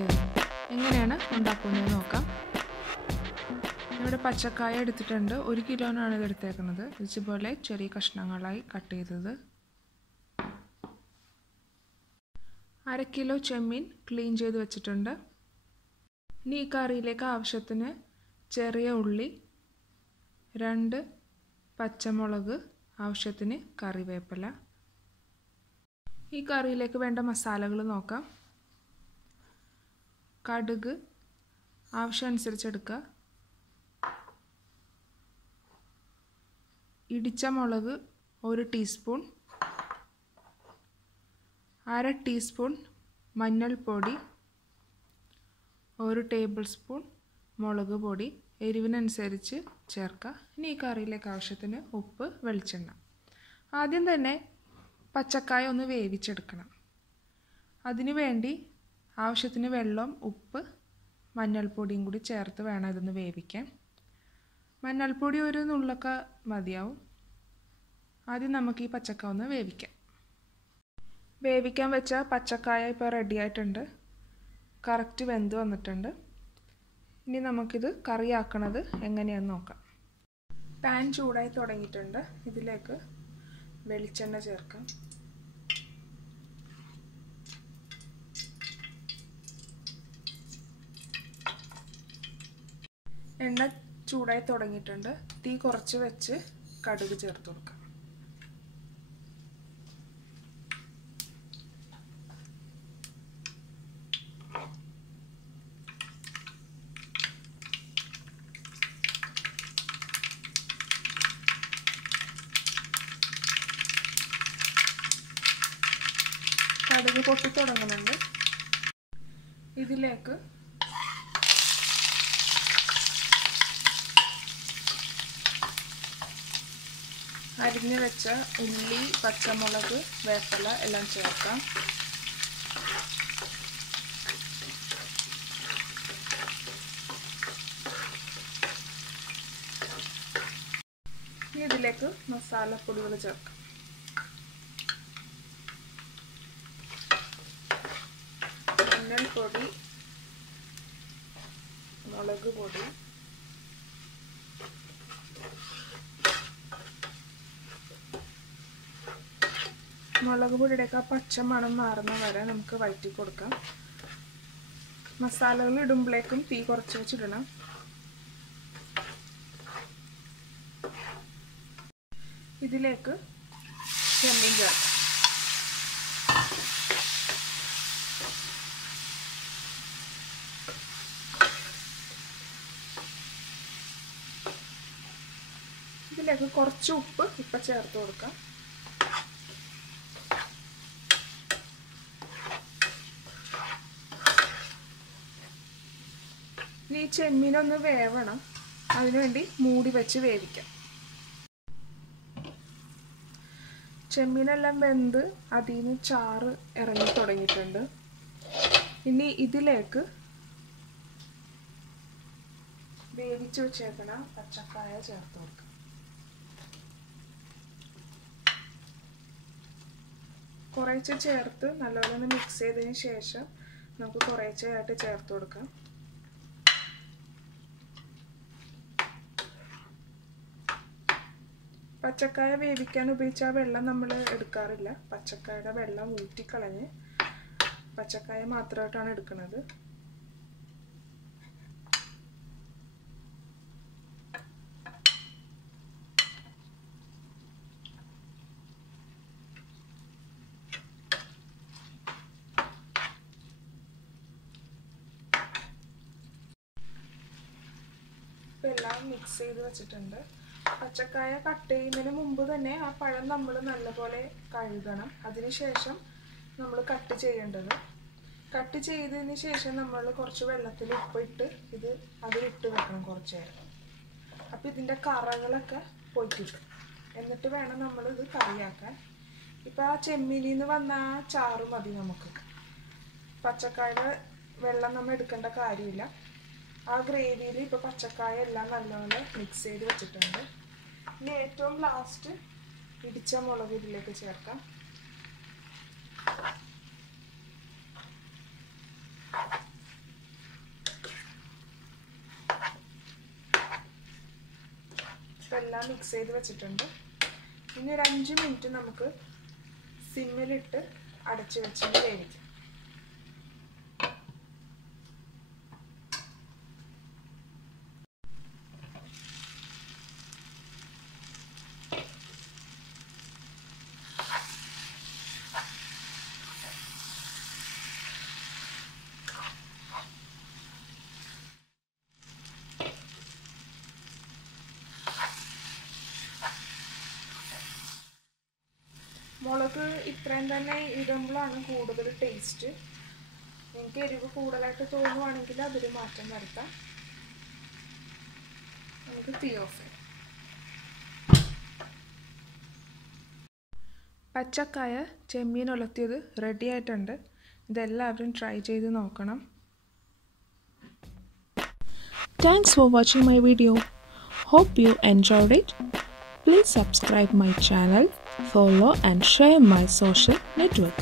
ചെയ്തിട്ടുണ്ട്. എങ്ങനെയാണ് ഉണ്ടാക്കുന്നത് നോക്കാം. ഇവിടെ പച്ചക്കായ എടുത്തിട്ടുണ്ട്. 1 കിലോനാണ് ഇത് എടുത്തേക്കുന്നത്. ഇതുപോലെ ചെറിയ കഷ്ണങ്ങളായി കട്ട് ചെയ്തത്. 1/2 കിലോ ചെമ്മീൻ ക്ലീൻ ചെയ്ത് വെച്ചിട്ടുണ്ട്. ഇനി ഈ കറിയിലേക്ക് ആവശ്യത്തിന് ചെറിയ ഉള്ളി, 2 പച്ചമുളക്, ആവശ്യത്തിന് കറിവേപ്പില. ഈ കറിയിലേക്ക് വേണ്ട മസാലകൾ നോക്കാം. കടുക് ആവശ്യമനുസരിച്ച് എടുക്കുക. ഇടിച്ച മുളക് 1 ടീസ്പൂൺ, 1/2 ടീസ്പൂൺ മഞ്ഞൾപ്പൊടി, 1 ടേബിൾ സ്പൂൺ മുളക് പൊടി, എരിവിനനുസരിച്ച് ചേർക്കുക. ഇനി ഈ കറിയിലേക്ക് ആവശ്യത്തിന് ഉപ്പ്, വെളിച്ചെണ്ണ. ആദ്യം തന്നെ പച്ചക്കായ ഒന്ന് വേവിച്ചെടുക്കണം. അതിനു വേണ്ടി ആവശ്യത്തിന് വെള്ളം, ഉപ്പ്, മഞ്ഞൾപ്പൊടിയും കൂടി ചേർത്ത് വേണം ഇതൊന്ന് വേവിക്കാൻ. മഞ്ഞൾപ്പൊടി 1 നുള്ളൊക്കെ മതിയാവും. ആദ്യം നമുക്ക് ഈ പച്ചക്കായ ഒന്ന് വേവിക്കാം. വേവിക്കാൻ വെച്ച പച്ചക്കായ ഇപ്പോൾ റെഡി ആയിട്ടുണ്ട്. കറക്റ്റ് വെന്ത് വന്നിട്ടുണ്ട്. ഇനി നമുക്കിത് കറിയാക്കണത് എങ്ങനെയാണെന്ന് നോക്കാം. പാൻ ചൂടായി തുടങ്ങിയിട്ടുണ്ട്. ഇതിലേക്ക് വെളിച്ചെണ്ണ ചേർക്കാം. എണ്ണ ചൂടായി തുടങ്ങിയിട്ടുണ്ട്. തീ കുറച്ച് വെച്ച് കടുക് ചേർത്ത് കൊടുക്കാം. കടുക് പൊട്ടി തുടങ്ങുന്നുണ്ട്. ഇതിലേക്ക് അരിഞ്ഞു വെച്ച ഉള്ളി, പച്ചമുളക്, വേപ്പില എല്ലാം ചേർക്കാം. ഇനി ഇതിലേക്ക് മസാലപ്പൊടികൾ ചേർക്കാം. മഞ്ഞൾപ്പൊടി, മുളക് പൊടി, മുളക് പൊടിയുടെയൊക്കെ പച്ചമണം മാറുന്ന വരെ നമുക്ക് വഴറ്റി കൊടുക്കാം. മസാലകൾ ഇടുമ്പോഴേക്കും തീ കുറച്ച് വെച്ചിടണം. ഇതിലേക്ക് ചെമ്മീൻ ചേർക്കാം. ഇതിലേക്ക് കുറച്ച് ഉപ്പ് ഇപ്പം ചേർത്ത് കൊടുക്കാം. ഇനി ചെമ്മീനൊന്ന് വേവണം. അതിനുവേണ്ടി മൂടി വെച്ച് വേവിക്കാം. ചെമ്മീനെല്ലാം വെന്ത് അതിൽ നിന്ന് ചാറ് ഇറങ്ങി തുടങ്ങിയിട്ടുണ്ട്. ഇനി ഇതിലേക്ക് വേവിച്ച് വെച്ചേക്കണ പച്ചക്കായ ചേർത്ത് കൊടുക്കാം. കുറേശ്ശെ ചേർത്ത് നല്ലപോലെ ഒന്ന് മിക്സ് ചെയ്തതിന് ശേഷം നമുക്ക് കുറേശ്ശെയായിട്ട് ചേർത്ത് കൊടുക്കാം. പച്ചക്കായ വേവിക്കാൻ ഉപയോഗിച്ച വെള്ളം നമ്മൾ എടുക്കാറില്ല. പച്ചക്കായയുടെ വെള്ളം ഊറ്റിക്കളഞ്ഞ് പച്ചക്കായ മാത്രമായിട്ടാണ് എടുക്കുന്നത്. ഇപ്പം എല്ലാം മിക്സ് ചെയ്ത് വെച്ചിട്ടുണ്ട്. പച്ചക്കായ കട്ട് ചെയ്യുന്നതിന് മുമ്പ് തന്നെ ആ പഴം നമ്മൾ നല്ലപോലെ കഴുകണം. അതിനുശേഷം നമ്മൾ കട്ട് ചെയ്യേണ്ടത്. കട്ട് ചെയ്തതിന് ശേഷം നമ്മൾ കുറച്ച് വെള്ളത്തിൽ ഉപ്പിട്ട് അതിലിട്ട് വെക്കണം കുറച്ച് നേരം. അപ്പോൾ ഇതിൻ്റെ കറകളൊക്കെ പോയിക്കിട്ടും. എന്നിട്ട് വേണം നമ്മളിത് കറിയാക്കാൻ. ഇപ്പോൾ ആ ചെമ്മീനിൽ നിന്ന് വന്ന ആ ചാറ് മതി നമുക്ക്. പച്ചക്കായുടെ വെള്ളം നമ്മൾ എടുക്കേണ്ട കാര്യമില്ല. ആ ഗ്രേവിയിൽ ഇപ്പോൾ പച്ചക്കായ എല്ലാം നല്ലപോലെ മിക്സ് ചെയ്ത് വെച്ചിട്ടുണ്ട്. ഇനി ഏറ്റവും ലാസ്റ്റ് ഇടിച്ച മുളക് ഇതിലേക്ക് ചേർക്കാം. എല്ലാം മിക്സ് ചെയ്ത് വെച്ചിട്ടുണ്ട്. ഇനി ഒരു 5 മിനിറ്റ് നമുക്ക് സിമ്മിലിട്ട് അടച്ചു വെച്ചിട്ട് വേവിക്കാം. മുളക് ഇത്രയും തന്നെ ഇടുമ്പോഴാണ് കൂടുതൽ ടേസ്റ്റ്. എനിക്ക് എരിവ് കൂടുതലായിട്ട് തോന്നുവാണെങ്കിൽ അതൊരു മാറ്റം വരുത്താം. നമുക്ക് തീ ഓഫ് ചെയ്യാം. പച്ചക്കായ ചെമ്മീൻ ഉലർത്തിയത് റെഡി ആയിട്ടുണ്ട്. ഇതെല്ലാവരും ട്രൈ ചെയ്ത് നോക്കണം. Thanks for watching my video. Hope you enjoyed it. Please subscribe my channel, follow and share my social network.